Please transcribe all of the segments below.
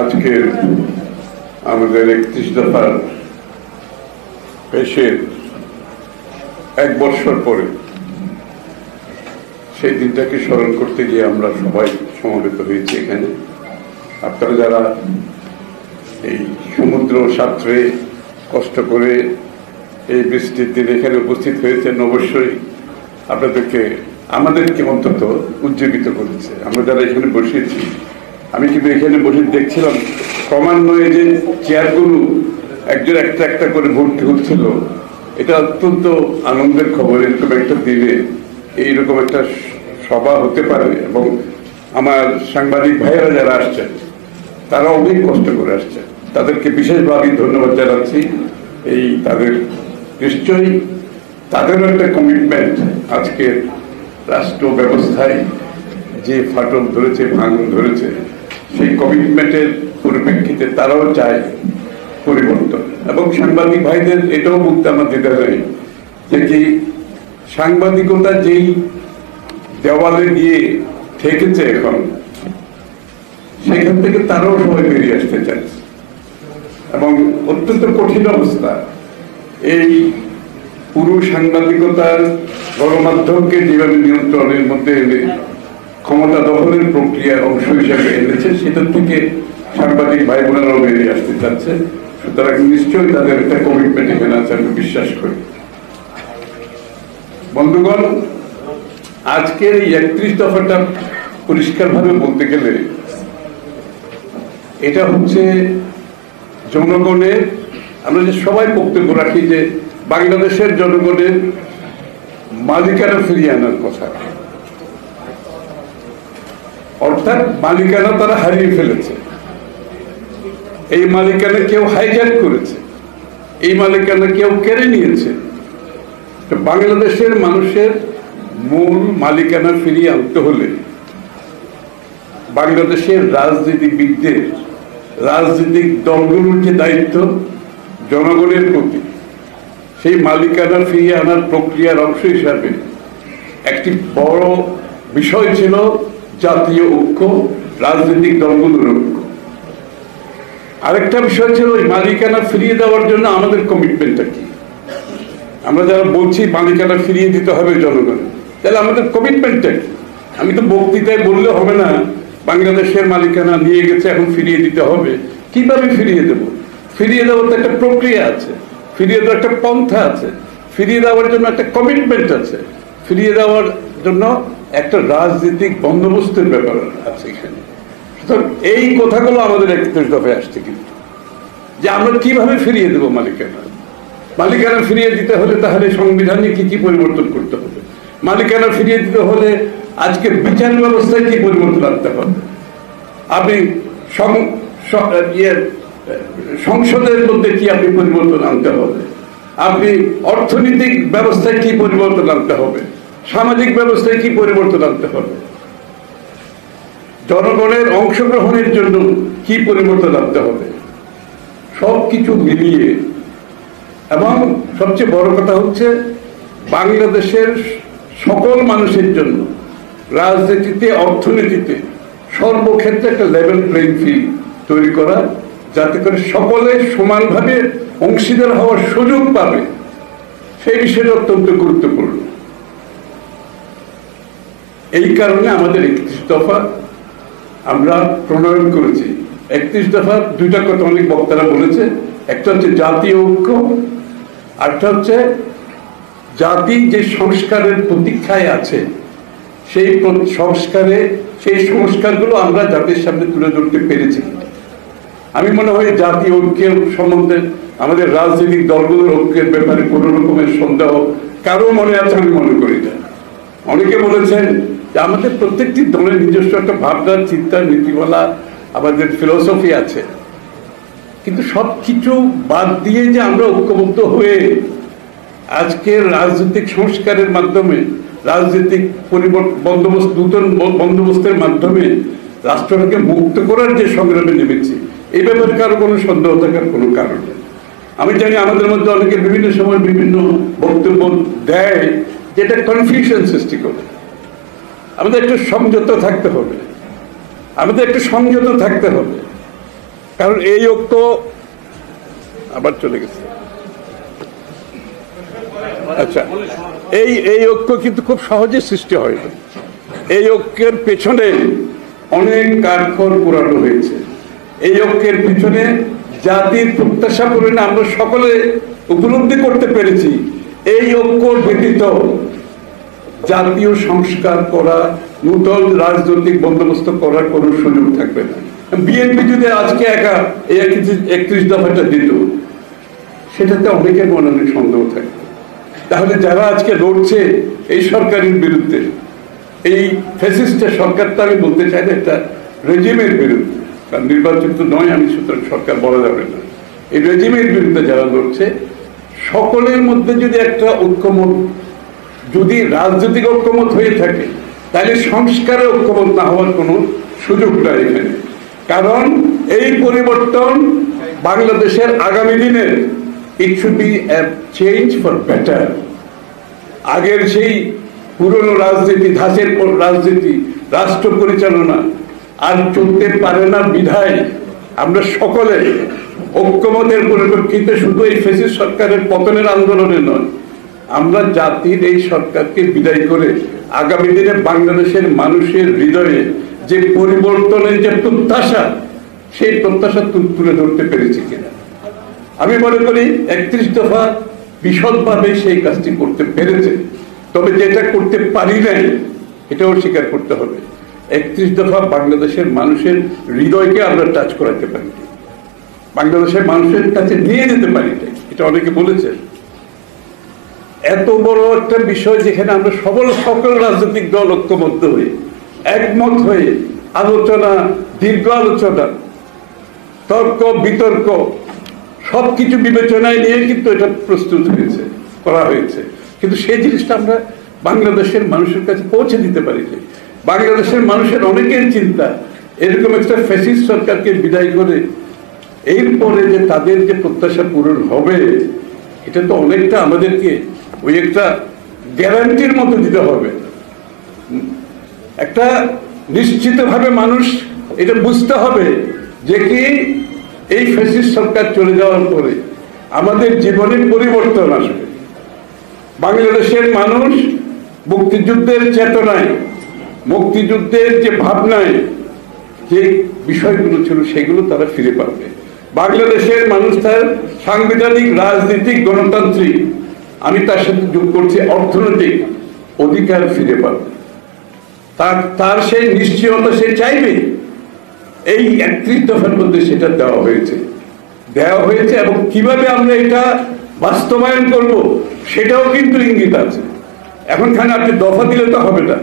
আজকে আমাদের 31 দফার পেশের 1 বছর পরে সেই দিনটাকে স্মরণ করতে গিয়ে আমরা সবাই সমবেত হয়েছি এখানে। আপনারা যারা এই সমুদ্র সাঁতরে কষ্ট করে এই বৃষ্টির দিনে এখানে উপস্থিত হয়েছেন, অবশ্যই আপনাদেরকে আমাদেরকে অন্তত উজ্জীবিত করেছে। আমরা যারা এখানে বসেছি, আমি কিন্তু এখানে বসে দেখছিলাম ক্রমান্বয়ে যে চেয়ারগুলো একজন একটা একটা করে ভর্তি হচ্ছিল। এটা অত্যন্ত আনন্দের খবর। এরকম একটা দিনে এইরকম একটা সভা হতে পারে এবং আমার সাংবাদিক ভাইয়েরা যারা আসছেন তারা অনেক কষ্ট করে আসছেন, তাদেরকে বিশেষভাবে ধন্যবাদ জানাচ্ছি। এই তাদের নিশ্চয়ই তাদেরও একটা কমিটমেন্ট আজকের রাষ্ট্র ব্যবস্থায় যে ফাটল ধরেছে, ভাঙন ধরেছে, সেই কমিটমেন্টের পরিপ্রেক্ষিতে তারাও চায় পরিবর্তন। এবং সাংবাদিক ভাইদের এটাও বলতে আমার যেতে হয় যে কি সাংবাদিকতা যেই দেওয়ালে গিয়ে ঠেকেছে এখন, সেখান থেকে তারাও সবাই বেরিয়ে আসতে চাইছে এবং অত্যন্ত কঠিন অবস্থা। এই পুরো সাংবাদিকতার গণমাধ্যমকে যেভাবে নিয়ন্ত্রণের মধ্যে এনে ক্ষমতা দখলের প্রক্রিয়ার অংশ হিসাবে এনেছে, সেটার থেকে সাংবাদিক ভাই বোনেরাও বেরিয়ে আসতে চাচ্ছে। সুতরাং নিশ্চয়ই তাদের একটা কমিটমেন্ট এখানে আছে, আমি বিশ্বাস করি। বন্ধুগণ, আজকের এই 31 দফাটা পরিষ্কারভাবে বলতে গেলে এটা হচ্ছে জনগণের, আমরা যে সবাই বক্তব্য রাখি যে বাংলাদেশের জনগণের মালিকানা ফিরিয়ে আনার কথা, অর্থাৎ মালিকানা তারা হারিয়ে ফেলেছে। এই মালিকানা কেউ হাইজ্যাক করেছে, এই মালিকানা কেউ কেড়ে নিয়েছে। বাংলাদেশের মানুষের মূল মালিকানা ফিরিয়ে আনতে হলে বাংলাদেশের রাজনীতিবিদদের, রাজনৈতিক দলগুলোর যে দায়িত্ব জনগণের প্রতি, সেই মালিকানা ফিরিয়ে আনার প্রক্রিয়ার অংশ হিসাবে একটি বড় বিষয় ছিল জাতীয় ঐক্য, রাজনৈতিক দলগুলোর ঐক্য। আরেকটা বিষয় ছিল ওই মালিকানা ফিরিয়ে দেওয়ার জন্য আমাদের কমিটমেন্টটা কি। আমরা যারা বলছি মালিকানা ফিরিয়ে দিতে হবে জনগণ, তাহলে আমাদের কমিটমেন্টটা কি? আমি তো বক্তৃতায় বললে হবে না বাংলাদেশের মালিকানা নিয়ে গেছে এখন ফিরিয়ে দিতে হবে। কিভাবে ফিরিয়ে দেব? ফিরিয়ে দেওয়ার তো একটা প্রক্রিয়া আছে, ফিরিয়ে দেওয়ার একটা পন্থা আছে, ফিরিয়ে দেওয়ার জন্য একটা কমিটমেন্ট আছে, ফিরিয়ে দেওয়ার জন্য একটা রাজনৈতিক বন্দোবস্তের ব্যাপার আছে এখানে। সুতরাং এই কথাগুলো আমাদের 31 দফায় আসছে, কিন্তু যে আমরা কিভাবে ফিরিয়ে দেবো মালিকানা। মালিকানা ফিরিয়ে দিতে হলে তাহলে সংবিধানে কি কি পরিবর্তন করতে হবে, মালিকানা ফিরিয়ে দিতে হলে আজকের বিচার ব্যবস্থায় কি পরিবর্তন আনতে হবে, আপনি সংসদের মধ্যে কি আপনি পরিবর্তন আনতে হবে, আপনি অর্থনৈতিক ব্যবস্থায় কি পরিবর্তন আনতে হবে, সামাজিক ব্যবস্থায় কি পরিবর্তন আনতে হবে, জনগণের অংশগ্রহণের জন্য কি পরিবর্তন আনতে হবে, সবকিছু মিলিয়ে। এবং সবচেয়ে বড় কথা হচ্ছে বাংলাদেশের সকল মানুষের জন্য রাজনীতিতে, অর্থনীতিতে, সর্বক্ষেত্রে একটা লেভেল প্লেইং ফিল্ড তৈরি করা, যাতে করে সকলে সমানভাবে অংশীদার হওয়ার সুযোগ পাবে, সেই বিষয়টা অত্যন্ত গুরুত্বপূর্ণ। এই কারণে আমাদের 31 দফা আমরা প্রণয়ন করেছি। 31 দফার দুইটা কথা অনেক বক্তারা বলেছে, একটা হচ্ছে জাতীয় ঐক্য, আরেকটা হচ্ছে জাতি যে সংস্কারের প্রতীক্ষায় আছে সেই সংস্কারগুলো আমরা জাতির সামনে তুলে ধরতে পেরেছি। আমি মনে হয় জাতীয় ঐক্যের সম্বন্ধে আমাদের রাজনৈতিক দলগুলোর ঐক্যের ব্যাপারে কোন রকমের সন্দেহ কারো মনে আছে আমি মনে করি না। অনেকে বলেছেন যে আমাদের প্রত্যেকটি দলের নিজস্ব একটা ভাবনা, চিন্তা, নীতিমালা, আমাদের ফিলোসফি আছে, কিন্তু সবকিছু বাদ দিয়ে যে আমরা ঐক্যবদ্ধ হয়ে আজকের রাজনৈতিক সংস্কারের মাধ্যমে, রাজনৈতিক বন্দোবস্ত, নূতন বন্দোবস্তের মাধ্যমে রাষ্ট্রটাকে মুক্ত করার যে সংগ্রামে নেমেছি, এই ব্যাপারে কারো কোনো সন্দেহ থাকার কোনো কারণ নেই। আমি জানি আমাদের মধ্যে অনেকে বিভিন্ন সময় বিভিন্ন বক্তব্য দেয় যেটা কনফিউশন সৃষ্টি করে। আমাদের একটু সংযত থাকতে হবে, আমাদের একটু সংযত থাকতে হবে। কারণ এই ঐক্য আবার চলে গেছে। আচ্ছা, এই ঐক্য কিন্তু খুব সহজে সৃষ্টি হয়নি। এই ঐক্যের পেছনে অনেক কাঠখড় পোড়ানো হয়েছে। এই ঐক্যের পেছনে জাতির প্রত্যাশা পূরণে আমরা সকলে উপলব্ধি করতে পেরেছি এই ঐক্য ব্যতীত জাতীয় সংস্কার করা, নূতন রাজনৈতিক বন্দোবস্ত করার কোনো সুযোগ থাকবে না। বিএনপি যদি আজকে একা এই 31 দফাটা দিত, সেটাতে অনেকের মনে অনেক সন্দেহ থাকে। তাহলে যারা আজকে লড়ছে এই সরকারের বিরুদ্ধে, এই ফ্যাসিস্টের সরকারটা আমি বলতে চাই না, একটা রেজিমের বিরুদ্ধে, কারণ নির্বাচিত নয় আমি, সুতরাং সরকার বলা যাবে না, এই রেজিমের বিরুদ্ধে যারা লড়ছে, সকলের মধ্যে যদি একটা ঐক্যমত, যদি রাজনৈতিক ঐক্যমত হয়ে থাকে, তাহলে সংস্কারে ঐক্যমত না হওয়ার কোনো সুযোগ নাই এখানে। কারণ এই পরিবর্তন বাংলাদেশের আগামী দিনের, it should B A change for better. আগের সেই পুরনো রাজনীতি, ধাঁচের রাজনীতি, রাষ্ট্র পরিচালনা আর চলতে পারে না বিধায় আমরা সকলে ঐক্যমতের পরিপ্রেক্ষিতে শুধু এই ফ্যাসিস্ট সরকারের পতনের আন্দোলনে নয়, আমরা জাতির এই সরকারকে বিদায় করে আগামী দিনে বাংলাদেশের মানুষের হৃদয়ে যে পরিবর্তনের যে প্রত্যাশা, সেই প্রত্যাশা তুলে ধরতে পেরেছি কিনা। আমি মনে করি 31 দফা বিশদভাবে সেই কাজটি করতে পেরেছে। তবে যেটা করতে পারি নাই, এটাও স্বীকার করতে হবে, 31 দফা বাংলাদেশের মানুষের হৃদয়কে আমরা টাচ করাতে পারি, বাংলাদেশের মানুষের কাছে নিয়ে যেতে পারি নাই। এটা অনেকে বলেছে। এত বড় একটা বিষয় যেখানে আমরা সকল রাজনৈতিক দল ঐক্যবদ্ধ হয়ে, একমত হয়ে আলোচনা, দীর্ঘ আলোচনা, তর্ক বিতর্ক সবকিছু বিবেচনায় নিয়ে কিন্তু এটা প্রস্তুত হয়েছে, করা হয়েছে। কিন্তু সেই জিনিসটা আমরা বাংলাদেশের মানুষের কাছে পৌঁছে দিতে পারি না। বাংলাদেশের মানুষের অনেকের চিন্তা, এরকম একটা ফ্যাসিস্ট সরকারকে বিদায় করে এরপরে যে তাদের যে প্রত্যাশা পূরণ হবে, এটা তো অনেকটা আমাদেরকে ওই একটা গ্যারান্টির মতো দিতে হবে। একটা নিশ্চিতভাবে মানুষ এটা বুঝতে হবে যে কি এই ফ্যাসিস্ট সরকার চলে যাওয়ার পরে আমাদের জীবনে পরিবর্তন আসবে। বাংলাদেশের মানুষ মুক্তিযুদ্ধের চেতনায়, মুক্তিযুদ্ধের যে ভাবনায় যে বিষয়গুলো ছিল সেগুলো তারা ফিরে পাবে। বাংলাদেশের মানুষ তার সাংবিধানিক, রাজনীতিক, গণতান্ত্রিক, আমি তার সাথে যোগ করছি অর্থনৈতিক অধিকার ফিরে পাবে। তার সেই নিশ্চয়তা সে চাইবে। এই 31 দফার মধ্যে সেটা দেওয়া হয়েছে এবং কিভাবে আমরা এটা বাস্তবায়ন করব সেটাও কিন্তু ইঙ্গিত আছে। এখন খানে আপনি দফা দিলে তো হবে না,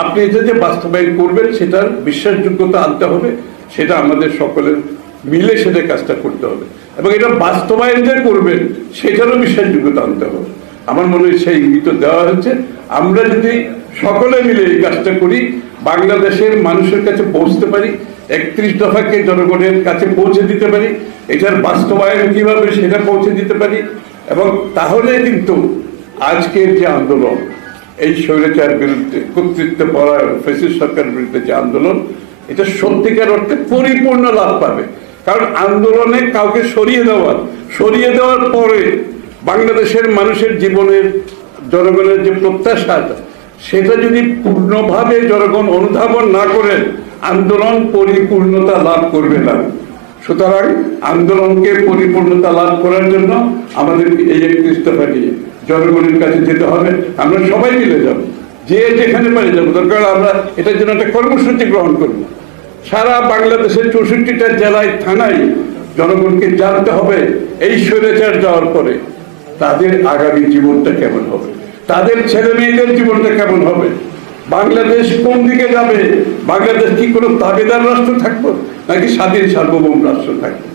আপনি এটা যে বাস্তবায়ন করবেন সেটার বিশ্বাসযোগ্যতা আনতে হবে, সেটা আমাদের সকলের মিলে সেটা কাজটা করতে হবে এবং এটা বাস্তবায়ন যে করবেন সেটারও বিশ্বাসযোগ্যতা আনতে হবে। আমার মনে হয় সেই ইঙ্গিত দেওয়া হচ্ছে। আমরা যদি সকলে মিলে এই কাজটা করি, বাংলাদেশের মানুষের কাছে পৌঁছতে পারি, 31 দফাকে জনগণের কাছে পৌঁছে দিতে পারি, এটার বাস্তবায়ন কিভাবে সেটা পৌঁছে দিতে পারি, এবং তাহলে কিন্তু আজকের যে আন্দোলন, এই স্বৈরাচার বিরুদ্ধে, কর্তৃত্ব পরায়ণ ফ্যাসিস্ট সরকারের বিরুদ্ধে যে আন্দোলন, এটা সত্যিকার অর্থে পরিপূর্ণ লাভ পাবে। কারণ আন্দোলনে কাউকে সরিয়ে দেওয়ার পরে বাংলাদেশের মানুষের জীবনের, জনগণের যে প্রত্যাশা, সেটা যদি পূর্ণভাবে জনগণ অনুধাবন না করেন, আন্দোলন পরিপূর্ণতা লাভ করবে না। সুতরাং আন্দোলনকে পরিপূর্ণতা লাভ করার জন্য আমাদের এই 31 দফা নিয়ে জনগণের কাছে যেতে হবে। আমরা সবাই মিলে যাব, যে যেখানে পারে যাবো, দরকার আমরা এটার জন্য একটা কর্মসূচি গ্রহণ করব। সারা বাংলাদেশের 64টা জেলায়, থানায় জনগণকে জানতে হবে এই স্বৈরাচার যাওয়ার পরে তাদের আগামী জীবনটা কেমন হবে, তাদের ছেলে মেয়েদের জীবনটা কেমন হবে, বাংলাদেশ কোন দিকে যাবে, বাংলাদেশ কি কোনো তাবেদার রাষ্ট্র থাকবো নাকি স্বাধীন সার্বভৌম রাষ্ট্র থাকবে,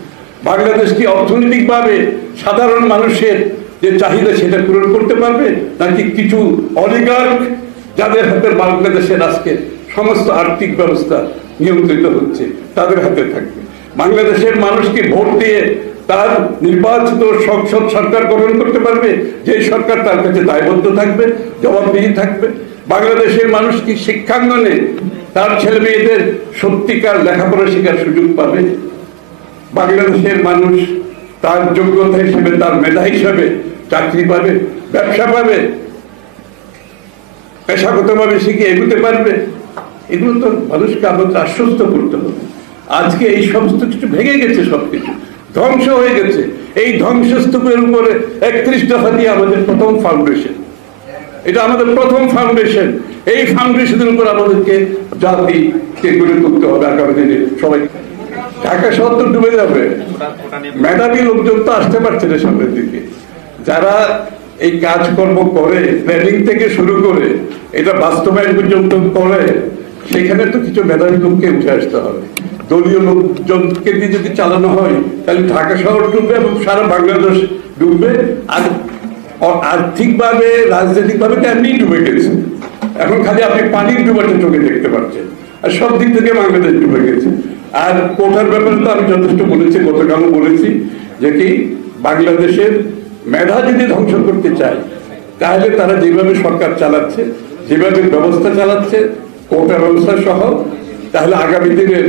বাংলাদেশ কি অর্থনৈতিকভাবে সাধারণ মানুষের যে চাহিদা সেটা পূরণ করতে পারবে নাকি কিছু অলিগার্ক যাদের হাতে বাংলাদেশের আজকে সমস্ত আর্থিক ব্যবস্থা নিয়ন্ত্রিত হচ্ছে তাদের হাতে থাকবে। বাংলাদেশের মানুষ কি ভোট দিয়ে তার নির্বাচিত সংসদ সরকার গঠন করতে পারবে, যে সরকার তার কাছে দায়বদ্ধ থাকবে, জবাবদিহি থাকবে। বাংলাদেশের মানুষ কি শিক্ষাঙ্গনে তার ছেলে মেয়েদের সত্যিকার লেখাপড়া শেখার সুযোগ পাবে? বাংলাদেশের মানুষ তার যোগ্যতা হিসেবে, তার মেধা হিসেবে চাকরি পাবে, ব্যবসা পাবে, পেশাগতভাবে শিখে এগোতে পারবে? এগুলো তো মানুষকে আমাদের আশ্বস্ত করতে হবে। আজকে এই সমস্ত কিছু ভেঙে গেছে, সবকিছু ধ্বংস হয়ে গেছে। এই ধ্বংসস্তূপের উপরে 31 দফা দিয়ে আমাদের প্রথম ফাউন্ডেশন, এটা আমাদের প্রথম ফাউন্ডেশন। এই ফাউন্ডেশনের উপর আমাদেরকে জাতিকে গড়ে তুলতে হবে আগামী দিনে। সবাই ঢাকা শহর তো ডুবে যাবে, মেধাবী লোকজন তো আসতে পারছে না সামনের দিকে। যারা এই কাজকর্ম করে, প্ল্যানিং থেকে শুরু করে এটা বাস্তবায়ন পর্যন্ত করে, সেখানে তো কিছু মেধাবী লোককে উঠে আসতে হবে। দলীয় লোকজনকে দিয়ে যদি চালানো হয় তাহলে ঢাকা শহর ডুববে এবং সারা বাংলাদেশ ডুববে। আর আর্থিকভাবে, রাজনৈতিকভাবে তো এমনি ডুবে গেছে। এখন খালি আপনি পানির ডুবাটা চোখে দেখতে পাচ্ছেন, আর সব দিক থেকে বাংলাদেশ ডুবে গেছে। আর কোটার ব্যাপারে তো আমি যথেষ্ট বলেছি, গতকালও বলেছি যে কি বাংলাদেশের মেধা যদি ধ্বংস করতে চায় তাহলে তারা যেভাবে সরকার চালাচ্ছে, যেভাবে ব্যবস্থা চালাচ্ছে, কোটা ব্যবস্থা সহ, তাহলে আগামী দিনের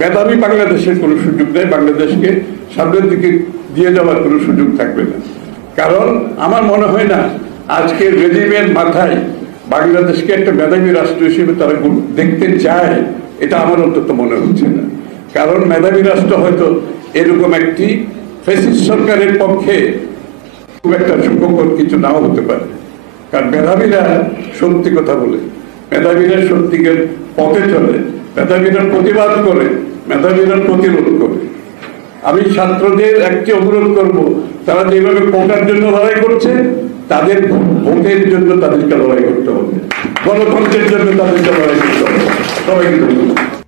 মেধাবী বাংলাদেশের কোনো সুযোগ নেই, বাংলাদেশকে সামনের দিকে দিয়ে যাওয়ার কোনো সুযোগ থাকবে না। কারণ আমার মনে হয় না আজকের রেজিমের মাথায় বাংলাদেশকে একটা মেধাবী রাষ্ট্র হিসেবে তারা দেখতে চায়, এটা আমার অন্তত মনে হচ্ছে না। কারণ মেধাবী রাষ্ট্র হয়তো এরকম একটি ফ্যাসিস্ট সরকারের পক্ষে খুব একটা সুখকর কিছু নাও হতে পারে। কারণ মেধাবীরা সত্যি কথা বলে, মেধাবীরা সত্যিকার পথে চলে, মেধাবীরা প্রতিবাদ করে, মেধাবীরা প্রতিরোধ করে। আমি ছাত্রদের একটি অনুরোধ করব, তারা যেভাবে কোটার জন্য লড়াই করছে, তাদের ভোটের জন্য তাদেরকে লড়াই করতে হবে, গণতন্ত্রের জন্য তাদেরকে লড়াই করতে হবে। সবাইকে ধন্যবাদ।